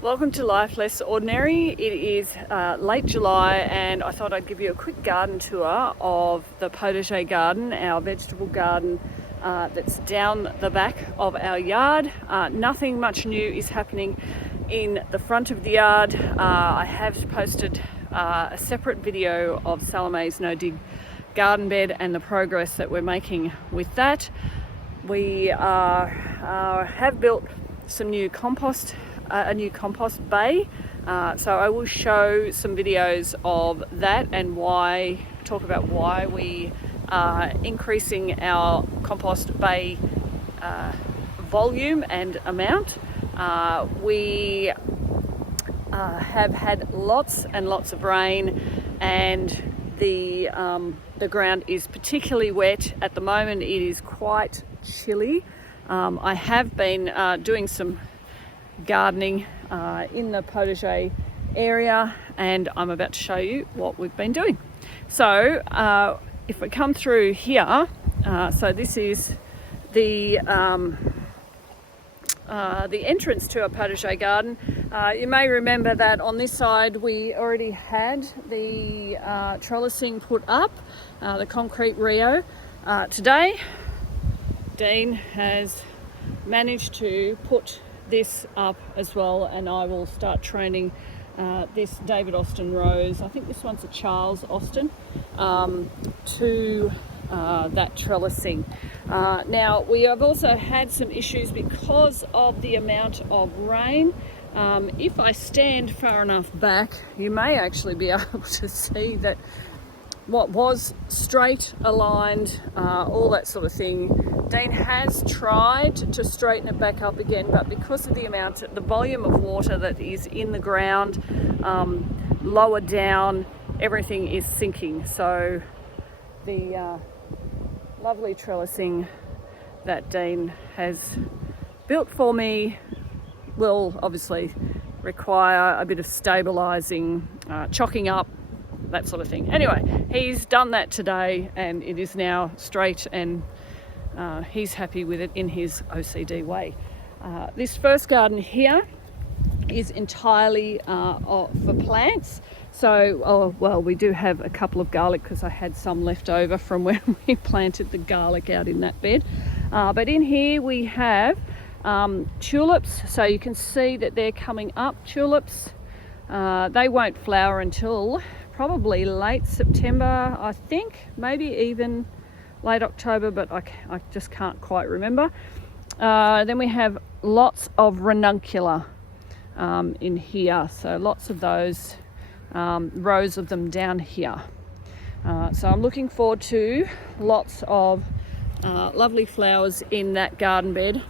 Welcome to Life Less Ordinary. It is late July and I thought I'd give you a quick garden tour of the potager garden, our vegetable garden that's down the back of our yard. Nothing much new is happening in the front of the yard. I have posted a separate video of Salome's no-dig garden bed and the progress that we're making with that. We have built some new compost, a new compost bay, so I will show some videos of that and talk about why we are increasing our compost bay volume and amount. We have had lots and lots of rain, and the ground is particularly wet at the moment. It is quite chilly. I have been doing some gardening in the potager area, and I'm about to show you what we've been doing. So if we come through here, so this is the entrance to our potager garden. You may remember that on this side we already had the trellising put up, the concrete Rio. Today Dean has managed to put this up as well, and I will start training this David Austin rose, I think this one's a Charles Austin, to that trellising. Now we have also had some issues because of the amount of rain. If I stand far enough back, you may actually be able to see that what was straight, aligned, all that sort of thing. Dean has tried to straighten it back up again, but because of the volume of water that is in the ground, lower down, everything is sinking. So the lovely trellising that Dean has built for me will obviously require a bit of stabilising, chocking up, that sort of thing. Anyway, he's done that today and it is now straight, and he's happy with it in his OCD way. This first garden here is entirely for plants. So, well, we do have a couple of garlic because I had some left over from when we planted the garlic out in that bed. But in here we have tulips. So you can see that they're coming up, tulips. They won't flower until probably late September, I think, maybe even late October, but I just can't quite remember. Then we have lots of ranunculus in here, so lots of those, rows of them down here. So I'm looking forward to lots of lovely flowers in that garden bed.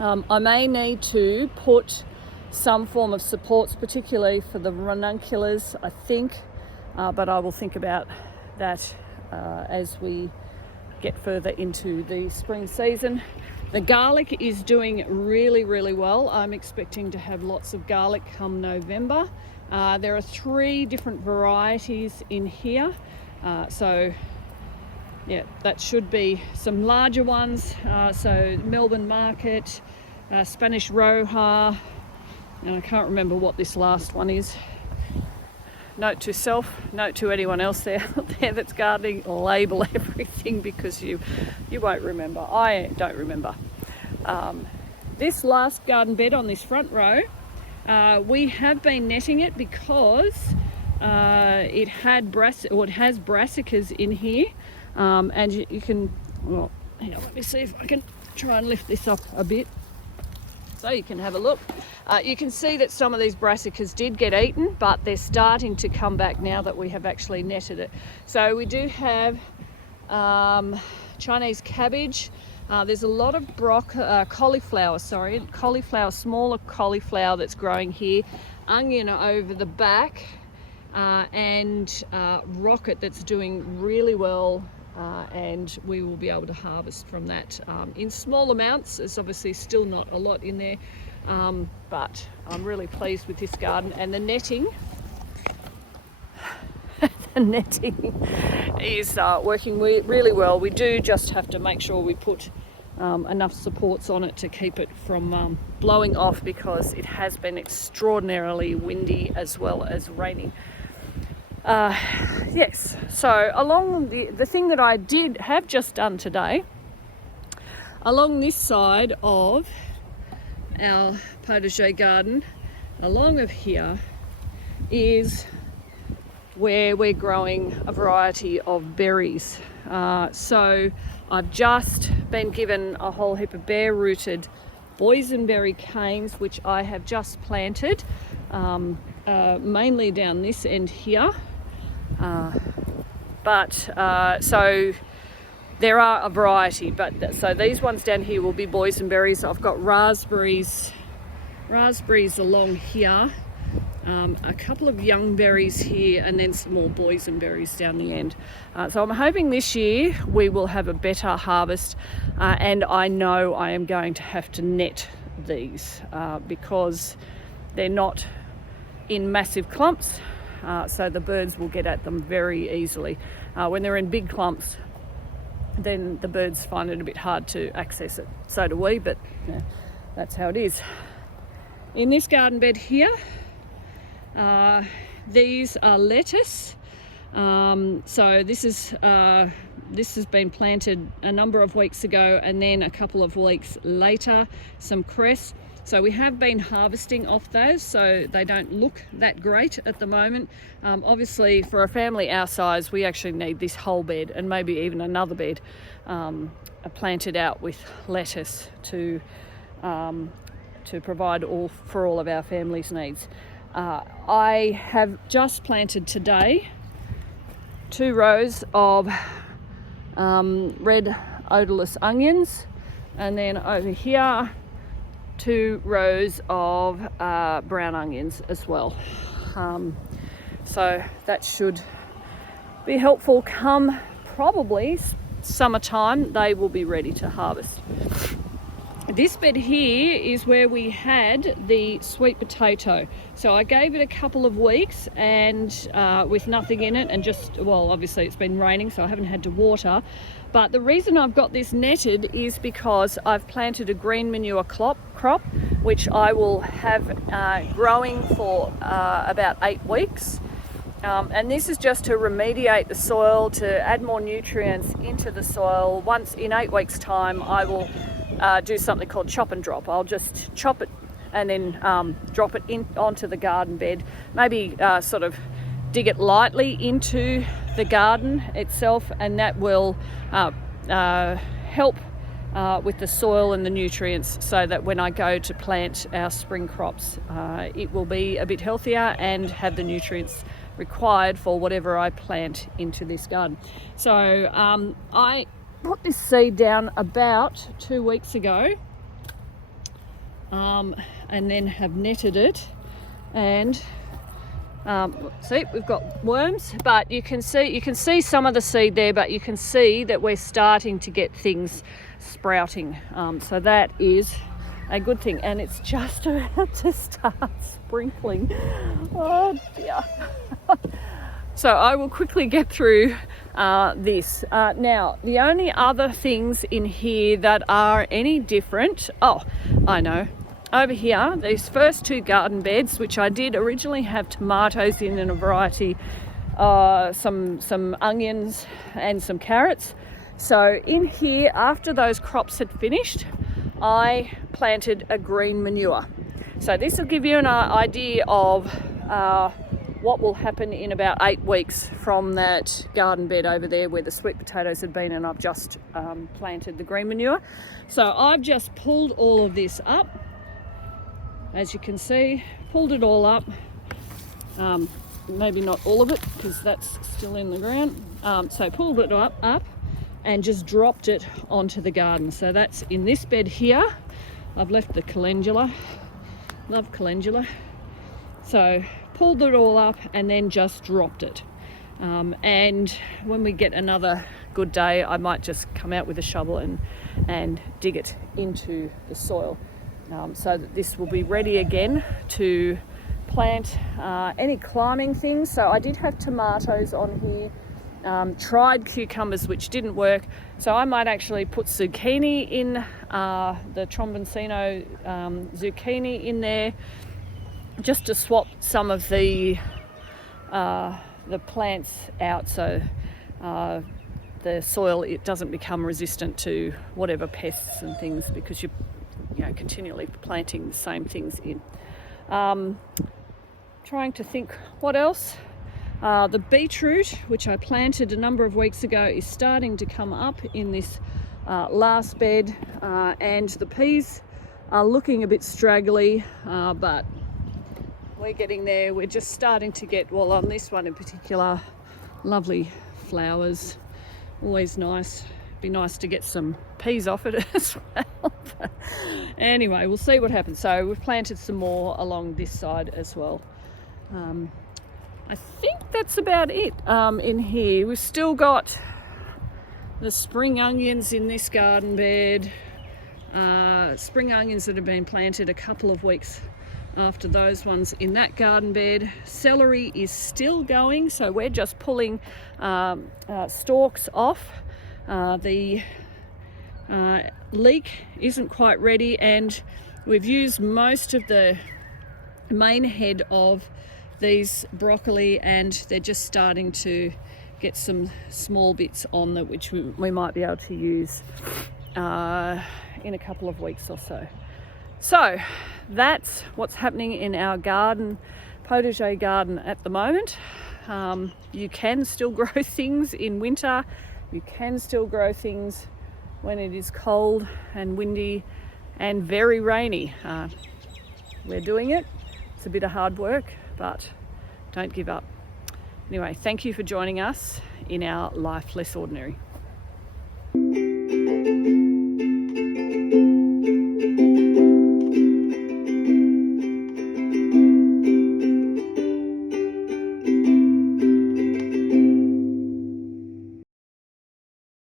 I may need to put some form of supports, particularly for the ranunculus, I think, but I will think about that as we get further into the spring season. The garlic is doing really, really well. I'm expecting to have lots of garlic come November. There are 3 different varieties in here. So yeah, that should be some larger ones. So Melbourne Market, Spanish Roja, and I can't remember what this last one is. Note to self, note to anyone else there that's gardening, label everything because you won't remember. I don't remember. This last garden bed on this front row, we have been netting it because it has brassicas in here, and you can, well, here, let me see if I can try and lift this up a bit so you can have a look. You can see that some of these brassicas did get eaten, but they're starting to come back now that we have actually netted it. So we do have Chinese cabbage. There's a lot of cauliflower, smaller cauliflower that's growing here, onion over the back, and rocket that's doing really well, and we will be able to harvest from that in small amounts. There's obviously still not a lot in there, but I'm really pleased with this garden, and the netting is working really well. We do just have to make sure we put enough supports on it to keep it from blowing off, because it has been extraordinarily windy as well as rainy. Yes, so along the thing that I have just done today, along this side of our potager garden, along of here, is where we're growing a variety of berries. So I've just been given a whole heap of bare-rooted boysenberry canes, which I have just planted, mainly down this end here. So there are a variety, but so these ones down here will be boysenberries. I've got raspberries along here, a couple of young berries here, and then some more boysenberries down the end. So I'm hoping this year we will have a better harvest, and I know I am going to have to net these because they're not in massive clumps, so the birds will get at them very easily. When they're in big clumps, then the birds find it a bit hard to access it. So do we, but yeah, that's how it is. In this garden bed here, these are lettuce. So this has been planted a number of weeks ago, and then a couple of weeks later some cress. So we have been harvesting off those, so they don't look that great at the moment. Obviously for a family our size, we actually need this whole bed and maybe even another bed planted out with lettuce to provide for all of our family's needs. I have just planted today 2 rows of red odorless onions, and then over here 2 rows of brown onions as well. So that should be helpful. Come probably summertime, they will be ready to harvest. This bed here is where we had the sweet potato. So I gave it a couple of weeks and with nothing in it, and obviously it's been raining, so I haven't had to water. But the reason I've got this netted is because I've planted a green manure crop, which I will have growing for about 8 weeks. And this is just to remediate the soil, to add more nutrients into the soil. Once in 8 weeks' time, I will do something called chop and drop. I'll just chop it and then drop it onto the garden bed. Maybe sort of dig it lightly into the garden itself, and that will help with the soil and the nutrients, so that when I go to plant our spring crops, it will be a bit healthier and have the nutrients required for whatever I plant into this garden. So I put this seed down about 2 weeks ago, and then have netted it, and see, we've got worms, but you can see some of the seed there, but you can see that we're starting to get things sprouting, so that is a good thing, and it's just about to start sprinkling. Oh dear. So I will quickly get through this. Now, the only other things in here that are any different, I know. Over here, these first 2 garden beds, which I did originally have tomatoes in and a variety, some onions and some carrots. So in here, after those crops had finished, I planted a green manure. So this will give you an idea of what will happen in about 8 weeks from that garden bed over there where the sweet potatoes had been, and I've just planted the green manure. So I've just pulled all of this up. As you can see, pulled it all up. Maybe not all of it because that's still in the ground. So pulled it up and just dropped it onto the garden. So that's in this bed here. I've left the calendula. Love calendula. So pulled it all up and then just dropped it. And when we get another good day, I might just come out with a shovel and dig it into the soil. So that this will be ready again to plant any climbing things. So I did have tomatoes on here, tried cucumbers, which didn't work. So I might actually put zucchini in, the Tromboncino zucchini in there, just to swap some of the plants out, so the soil, it doesn't become resistant to whatever pests and things, because you're continually planting the same things in. Trying to think what else. The beetroot, which I planted a number of weeks ago, is starting to come up in this last bed, and the peas are looking a bit straggly, but we're getting there. We're just starting to get, well, on this one in particular, lovely flowers. Always nice. Be nice to get some peas off it as well. But anyway, we'll see what happens. So we've planted some more along this side as well. I think that's about it in here. We've still got the spring onions in this garden bed. Spring onions that have been planted a couple of weeks after those ones in that garden bed. Celery is still going, so we're just pulling stalks off. The leek isn't quite ready, and we've used most of the main head of these broccoli, and they're just starting to get some small bits on that, which we might be able to use in a couple of weeks or so. So that's what's happening in our garden, potager garden at the moment. You can still grow things in winter. You can still grow things when it is cold and windy and very rainy. We're doing it. It's a bit of hard work, but don't give up. Anyway, thank you for joining us in our Life Less Ordinary.